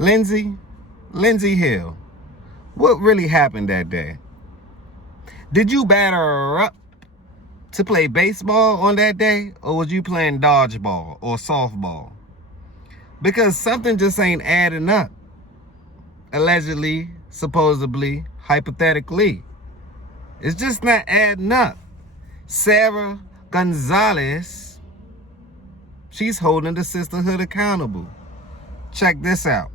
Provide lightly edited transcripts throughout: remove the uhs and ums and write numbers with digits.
Lindsey Hill, what really happened that day? Did you batter her up to play baseball on that day, or was you playing dodgeball or softball? Because something just ain't adding up. Allegedly, supposedly, hypothetically. It's just not adding up. Sarah Gonzalez, she's holding the sisterhood accountable. Check this out.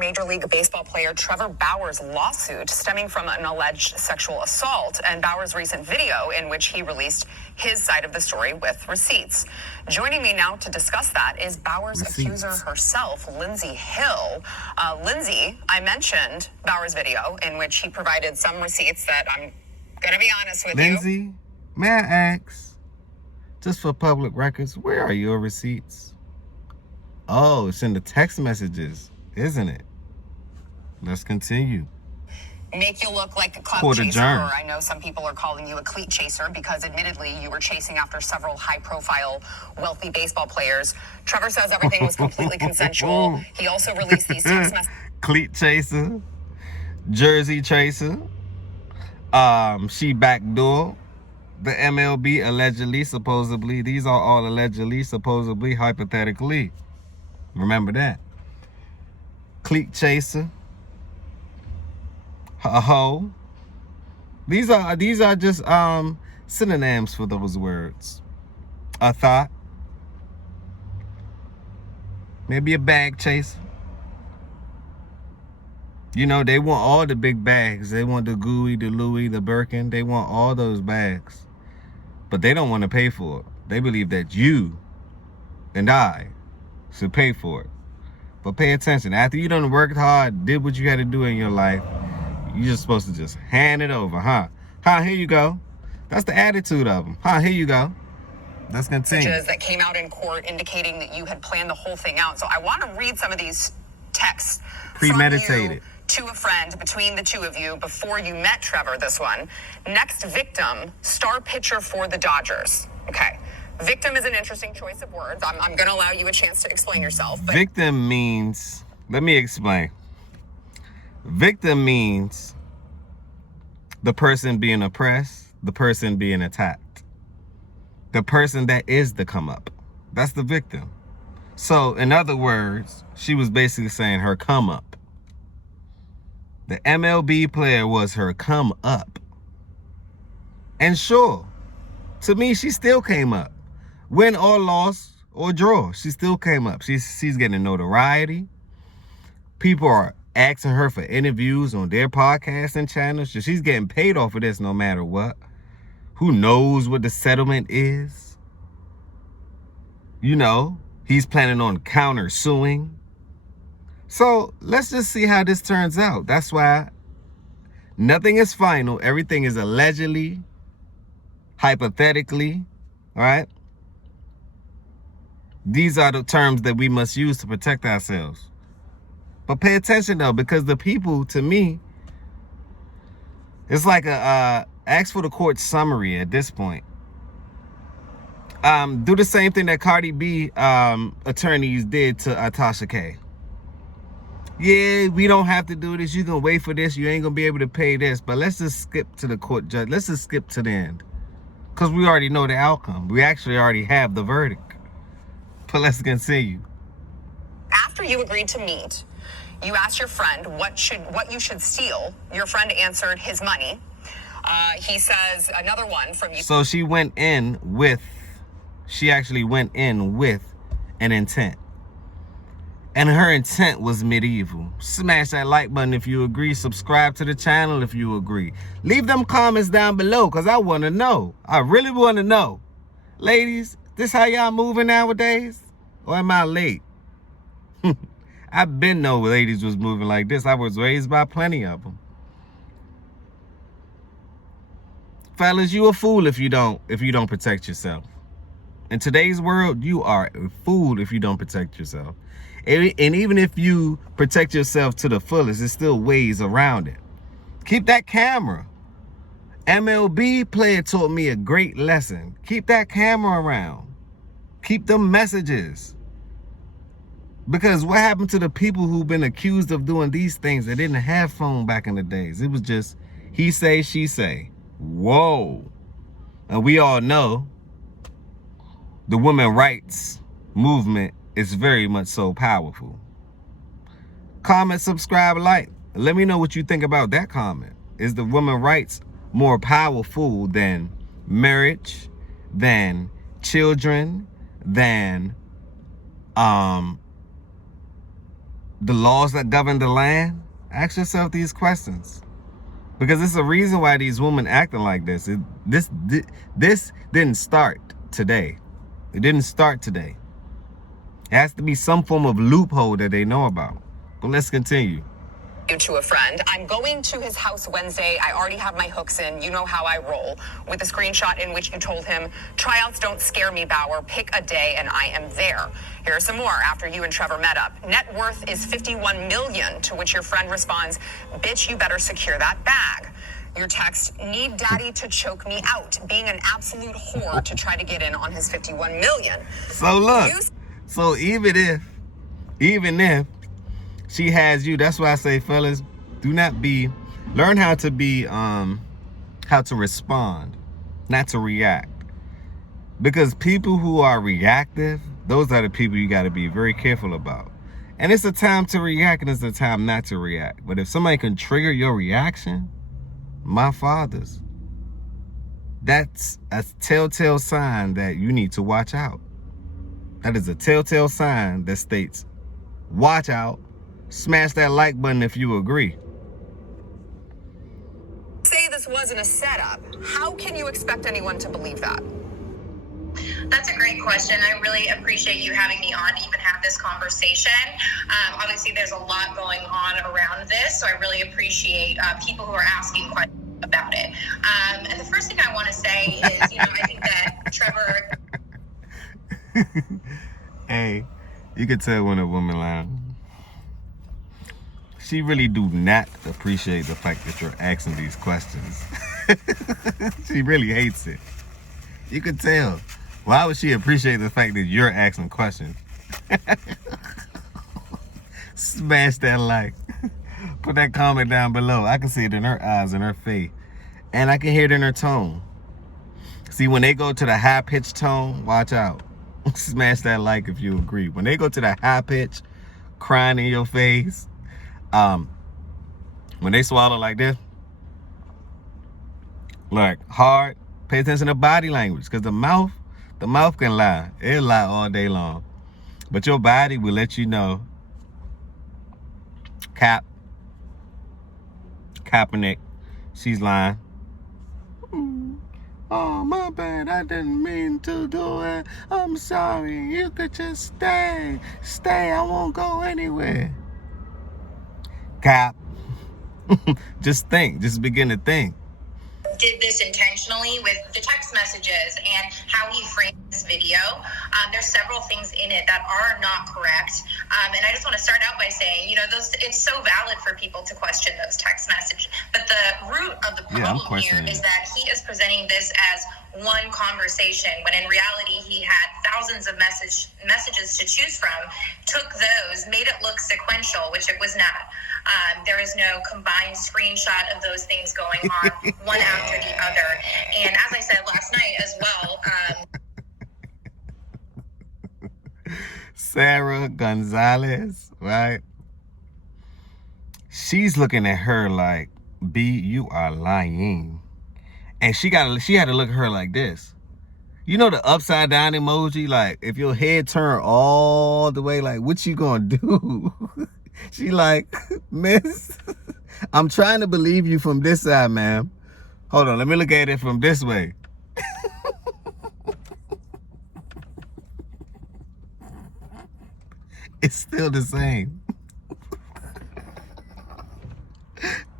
Major League Baseball player Trevor Bauer's lawsuit stemming from an alleged sexual assault and Bauer's recent video in which he released his side of the story with receipts. Joining me now to discuss that is Bauer's accuser herself, Lindsey Hill. Lindsey, I mentioned Bauer's video in which he provided some receipts that I'm going to be honest with Lindsey, may I ask, just for public records, where are your receipts? Oh, it's in the text messages, isn't it? Let's continue. Make you look like a clout chaser, or I know some people are calling you a cleat chaser because admittedly you were chasing after several high-profile, wealthy baseball players. Trevor says everything was completely consensual. He also released these text messages. Cleat chaser, jersey chaser, she backdoor, the MLB allegedly, supposedly. These are all allegedly, supposedly, hypothetically. Remember that. Cleat chaser, a hoe. These are just synonyms for those words. A thought, maybe a bag chaser. You know, they want all the big bags. They want the Gooey, the Louis, the Birkin. They want all those bags, but they don't want to pay for it. They believe that you and I should pay for it. But pay attention. After you done worked hard, did what you had to do in your life, you're just supposed to just hand it over, huh? Here you go. That's the attitude of them. Here you go. Let's continue. That came out in court indicating that you had planned the whole thing out. So I want to read some of these texts. Premeditated. To a friend between the two of you before you met Trevor, this one. Next victim, star pitcher for the Dodgers. Okay. Victim is an interesting choice of words. I'm going to allow you a chance to explain yourself. But victim means, let me explain. Victim means the person being oppressed, the person being attacked, the person that is the come up. That's the victim. So in other words, she was basically saying her come up. The MLB player was her come up. And sure, to me, she still came up. Win or loss or draw, she still came up. She's getting notoriety. People are asking her for interviews on their podcasts and channels. So she's getting paid off of this no matter what. Who knows what the settlement is? You know, he's planning on counter suing. So let's just see how this turns out. That's why nothing is final. Everything is allegedly, hypothetically, all right? These are the terms that we must use to protect ourselves. But pay attention though, because the people, to me, it's like a ask for the court summary at this point. Do the same thing that Cardi B attorneys did to Tasha K. Yeah, we don't have to do this. You can wait for this. You ain't gonna be able to pay this. But let's just skip to the court judge. Let's just skip to the end, because we already know the outcome. We actually already have the verdict. But let's continue. After you agreed to meet, you asked your friend what you should steal. Your friend answered his money. He says another one from you. So she actually went in with an intent. And her intent was medieval. Smash that like button if you agree. Subscribe to the channel if you agree. Leave them comments down below, because I want to know. I really want to know. Ladies, this how y'all moving nowadays? Or am I late? I've been know ladies was moving like this. I was raised by plenty of them. Fellas, you a fool if you don't protect yourself. In today's world, you are a fool if you don't protect yourself. And even if you protect yourself to the fullest, there's still ways around it. Keep that camera. MLB player taught me a great lesson. Keep that camera around. Keep them messages. Because what happened to the people who've been accused of doing these things that didn't have phone back in the days? It was just he say, she say. Whoa. And we all know the women rights movement is very much so powerful. Comment, subscribe, like. Let me know what you think about that comment. Is the women rights more powerful than marriage, than children, than the laws that govern the land? Ask yourself these questions, because it's a reason why these women acting like this. This didn't start today. It didn't start today. It has to be some form of loophole that they know about. But let's continue. To a friend, I'm going to his house Wednesday. I already have my hooks in. You know how I roll. With a screenshot in which you told him, tryouts don't scare me, Bauer. Pick a day and I am there. Here are some more after you and Trevor met up. Net worth is $51 million, to which your friend responds, bitch, you better secure that bag. Your text, need daddy to choke me out, being an absolute whore to try to get in on his $51 million. So look, so even if she has you, that's why I say, fellas, learn how to respond, not to react. Because people who are reactive, those are the people you got to be very careful about. And it's a time to react and it's a time not to react. But if somebody can trigger your reaction, my fathers, that's a telltale sign that you need to watch out. That is a telltale sign that states, watch out. Smash that like button if you agree. Say this wasn't a setup. How can you expect anyone to believe that? That's a great question. I really appreciate you having me on to even have this conversation. Obviously, there's a lot going on around this, so I really appreciate people who are asking questions about it. And the first thing I want to say is, I think that Trevor... Hey, you can tell when a woman lying. She really do not appreciate the fact that you're asking these questions. She really hates it. You can tell. Why would she appreciate the fact that you're asking questions? Smash that like. Put that comment down below. I can see it in her eyes and her face. And I can hear it in her tone. See, when they go to the high-pitched tone, watch out. Smash that like if you agree. When they go to the high-pitch, crying in your face, when they swallow like this, like hard, pay attention to body language, because the mouth can lie. It'll lie all day long, but your body will let you know. Kaepernick, she's lying. Oh, my bad, I didn't mean to do it. I'm sorry. You could just stay, I won't go anywhere. Cap. Just begin to think. Did this intentionally with the text messages and how he framed this video. There's several things in it that are not correct. And I just want to start out by saying, it's so valid for people to question those text messages. But the root of the problem here is that he is presenting this as one conversation, when in reality he had thousands of messages to choose from, took those, made it look sequential, which it was not. There is no combined screenshot of those things going on one after the other. And as I said last night as well, Sarah Gonzalez, right? She's looking at her like, B, you are lying. And she had to look at her like this. You know the upside down emoji? Like, if your head turned all the way, like, what you gonna do? She like, miss, I'm trying to believe you from this side, ma'am. Hold on, let me look at it from this way. It's still the same.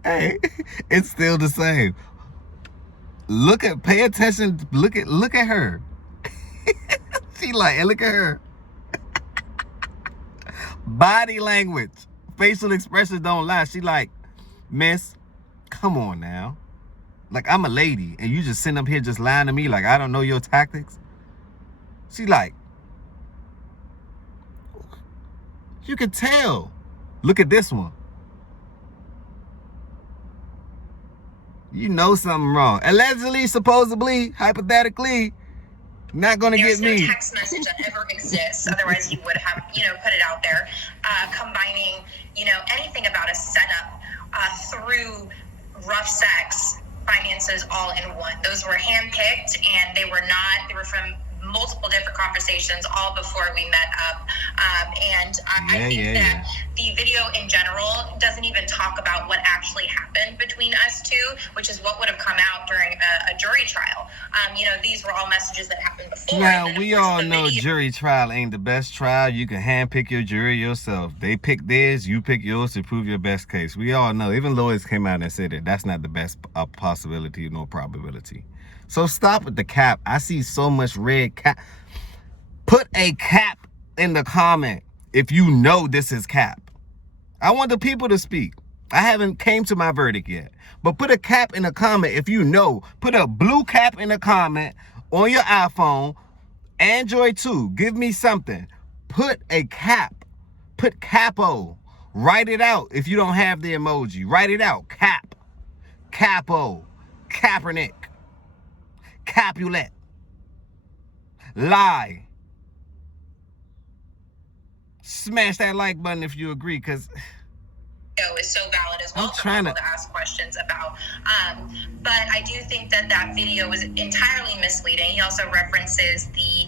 Hey, it's still the same. Pay attention, look at her. She like, and look at her. Body language, facial expressions don't lie. She like, miss, come on now. Like, I'm a lady and you just sitting up here just lying to me like I don't know your tactics. She like, You could tell. Look at this one. You know something wrong. Allegedly, supposedly, hypothetically, not gonna get me. There's no text message that ever exists. Otherwise, he would have, put it out there, combining, anything about a setup through rough sex, finances, all in one. Those were handpicked, and they were from multiple different conversations all before we met up. I think that the video in general doesn't even talk about what actually happened between us two, which is what would have come out during a jury trial. These were all messages that happened before. Now, we all know jury trial ain't the best trial. You can handpick your jury yourself. They pick theirs, you pick yours to prove your best case. We all know. Even lawyers came out and said that that's not the best possibility nor probability. So stop with the cap. I see so much red cap. Put a cap in the comment if you know this is cap. I want the people to speak. I haven't came to my verdict yet. But put a cap in the comment if you know. Put a blue cap in the comment on your iPhone. Android too. Give me something. Put a cap. Put capo. Write it out if you don't have the emoji. Write it out. Cap. Capo. Kaepernick. Capulet. Lie. Smash that like button if you agree, because is so valid as well for people to ask questions about. But I do think that video was entirely misleading. He also references the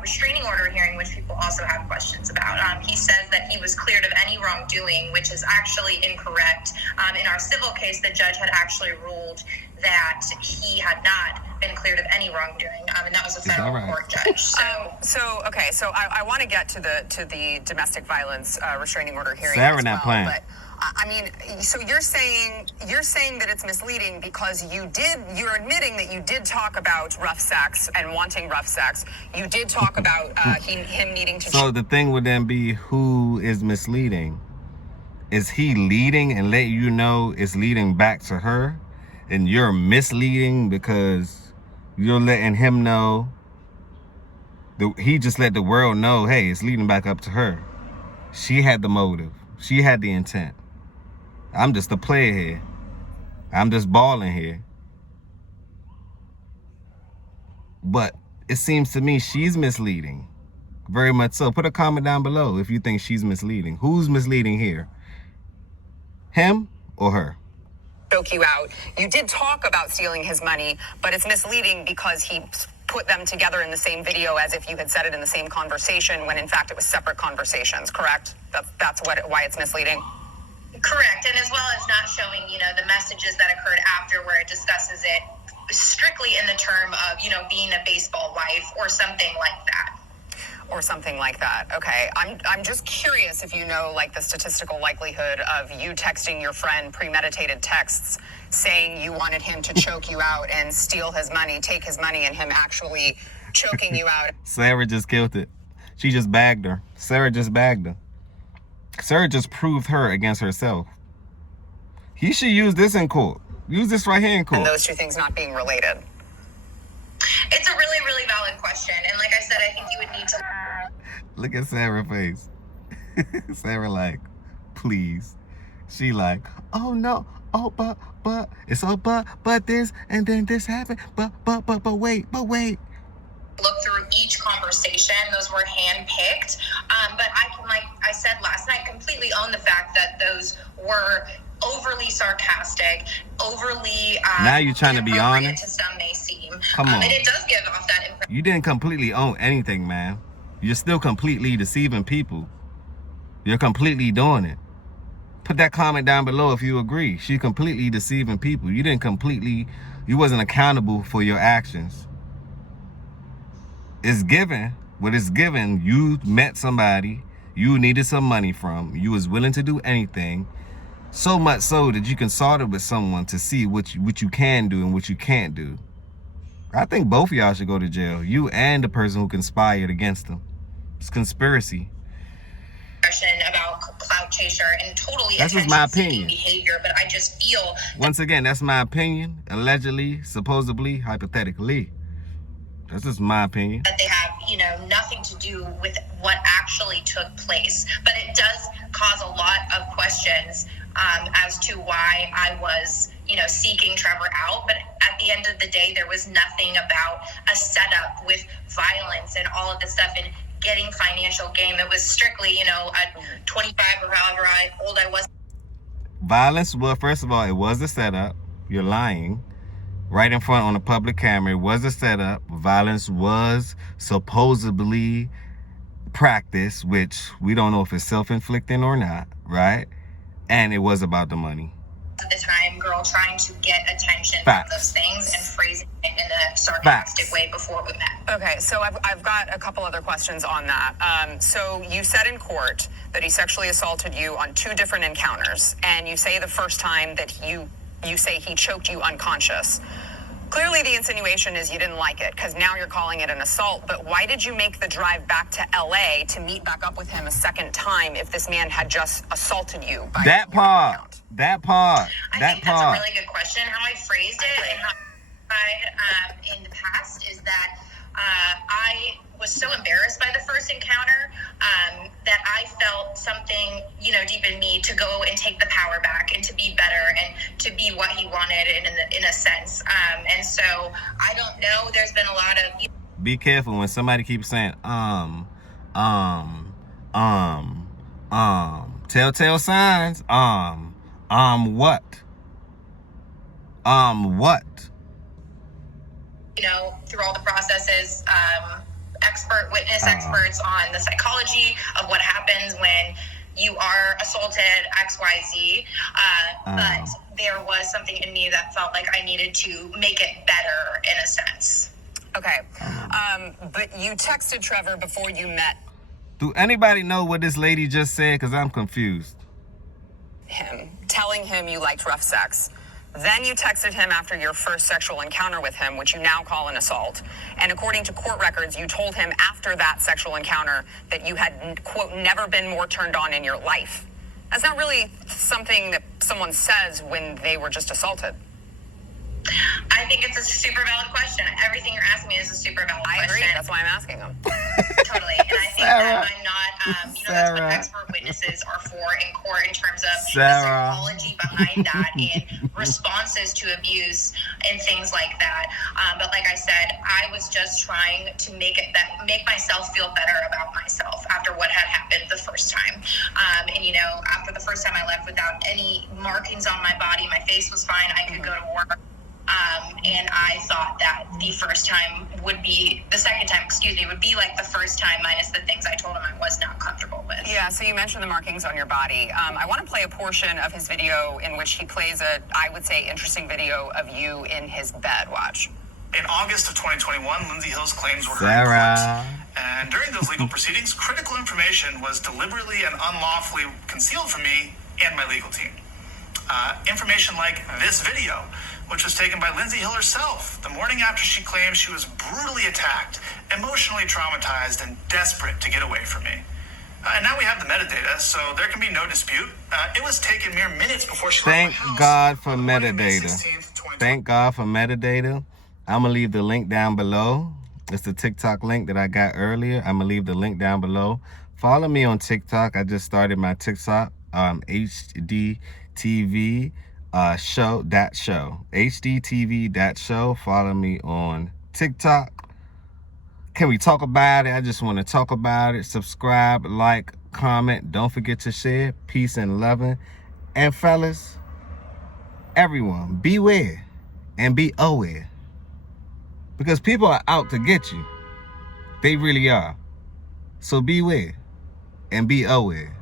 restraining order hearing, which people also have questions about. He says that he was cleared of any wrongdoing, which is actually incorrect. In our civil case, the judge had actually ruled that he had not been cleared of any wrongdoing, and that was a federal court judge. So I want to get to the domestic violence restraining order hearing. Sarah not playing. But I mean, so you're saying that it's misleading because you're admitting that you did talk about rough sex and wanting rough sex. You did talk about him needing to. So the thing would then be, who is misleading? Is he leading and let you know it's leading back to her? And you're misleading because you're letting him know. He just let the world know, hey, it's leading back up to her. She had the motive. She had the intent. I'm just a player here. I'm just balling here. But it seems to me she's misleading. Very much so. Put a comment down below if you think she's misleading. Who's misleading here? Him or her? Choke you out. You did talk about stealing his money, but it's misleading because he put them together in the same video as if you had said it in the same conversation when in fact it was separate conversations, correct? That's why it's misleading? Correct, and as well as not showing, the messages that occurred after where it discusses it strictly in the term of, being a baseball wife or something like that. Or something like that. Okay. I'm just curious if you know, like, the statistical likelihood of you texting your friend premeditated texts saying you wanted him to choke you out and steal his money, take his money, and him actually choking you out. Sarah just killed it. She just bagged her. Sarah just bagged her. Sarah just proved her against herself. He should use this in court. Use this right here in court. And those two things not being related. It's a really, really valid question. And like I said, I think you would need to... Look at Sarah's face. Sarah like, please. She like, oh no. Oh, but, it's all but this, and then this happened. But wait. Look through each conversation. Those were handpicked. But I can, like I said last night, completely own the fact that those were overly sarcastic, overly now you're trying to be honest. To some may seem. Come on. And it does give off that impression. You didn't completely own anything, man. You're still completely deceiving people. You're completely doing it. Put that comment down below if you agree. She's completely deceiving people. You wasn't accountable for your actions. It's given. What it's given, you met somebody you needed some money from. You was willing to do anything. So much so that you consulted with someone to see what you can do and what you can't do. I think both of y'all should go to jail. You and the person who conspired against them. It's conspiracy. About clout chaser and totally that's just my opinion behavior, but I just feel once again that's my opinion. Allegedly, supposedly, hypothetically. That's just my opinion. That they have, nothing to do with what actually took place. But it does cause a lot of questions as to why I was, seeking Trevor out. But at the end of the day, there was nothing about a setup with violence and all of this stuff and getting financial gain. It was strictly, at 25 or however old I was. Violence, well, first of all, it was a setup. You're lying. Right in front on a public camera, it was a setup. Violence was supposedly practiced, which we don't know if it's self-inflicting or not, right? And it was about the money. At the time, girl trying to get attention Facts. from those things and phrasing it in a sarcastic Facts. way before we met. Okay, so I've got a couple other questions on that. So you said in court that he sexually assaulted you on 2 different encounters, and you say the first time that you say he choked you unconscious. Clearly the insinuation is you didn't like it, because now you're calling it an assault, but why did you make the drive back to LA to meet back up with him a second time if this man had just assaulted you? By That part. I think that's a really good question. How I phrased it and how I in the past is that I was so embarrassed by the first encounter that I felt something, deep in me to go and take the power back and to be better and to be what he wanted in a sense. And so I don't know. There's been a lot of. Be careful when somebody keeps saying telltale signs. What? Through all the processes, experts on the psychology of what happens when you are assaulted, XYZ. But there was something in me that felt like I needed to make it better in a sense. Okay, but you texted Trevor before you met Do anybody know what this lady just said? Because I'm confused. him, telling him you liked rough sex. Then you texted him after your first sexual encounter with him, which you now call an assault. And according to court records, you told him after that sexual encounter that you had, quote, never been more turned on in your life. That's not really something that someone says when they were just assaulted. I think it's a super valid question. Everything you're asking me is a super valid question. I agree. That's why I'm asking them. Totally. And I think that I'm not, that's what expert witnesses are for in court in terms of the psychology behind that and responses to abuse and things like that. But like I said, I was just trying to make myself feel better about myself after what had happened the first time. After the first time I left without any markings on my body, my face was fine. I could go to work. And I thought that the second time would be like the first time minus the things I told him I was not comfortable with. Yeah, so you mentioned the markings on your body. I want to play a portion of his video in which he plays I would say, interesting video of you in his bed. Watch. In August of 2021, Lindsey Hill's claims were heard in court. And during those legal proceedings, critical information was deliberately and unlawfully concealed from me and my legal team. Information like this video, which was taken by Lindsey Hill herself the morning after she claimed she was brutally attacked, emotionally traumatized, and desperate to get away from me. And now we have the metadata, so there can be no dispute. It was taken mere minutes before she left my house. God for metadata. Thank God for metadata. I'm going to leave the link down below. It's the TikTok link that I got earlier. I'm going to leave the link down below. Follow me on TikTok. I just started my TikTok, HDTV show. HDTV.show. Follow me on TikTok. Can we talk about it? I just want to talk about it. Subscribe, like, comment. Don't forget to share. Peace and loving. And fellas, everyone, beware and be aware. Because people are out to get you. They really are. So beware and be aware.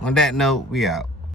On that note, we out.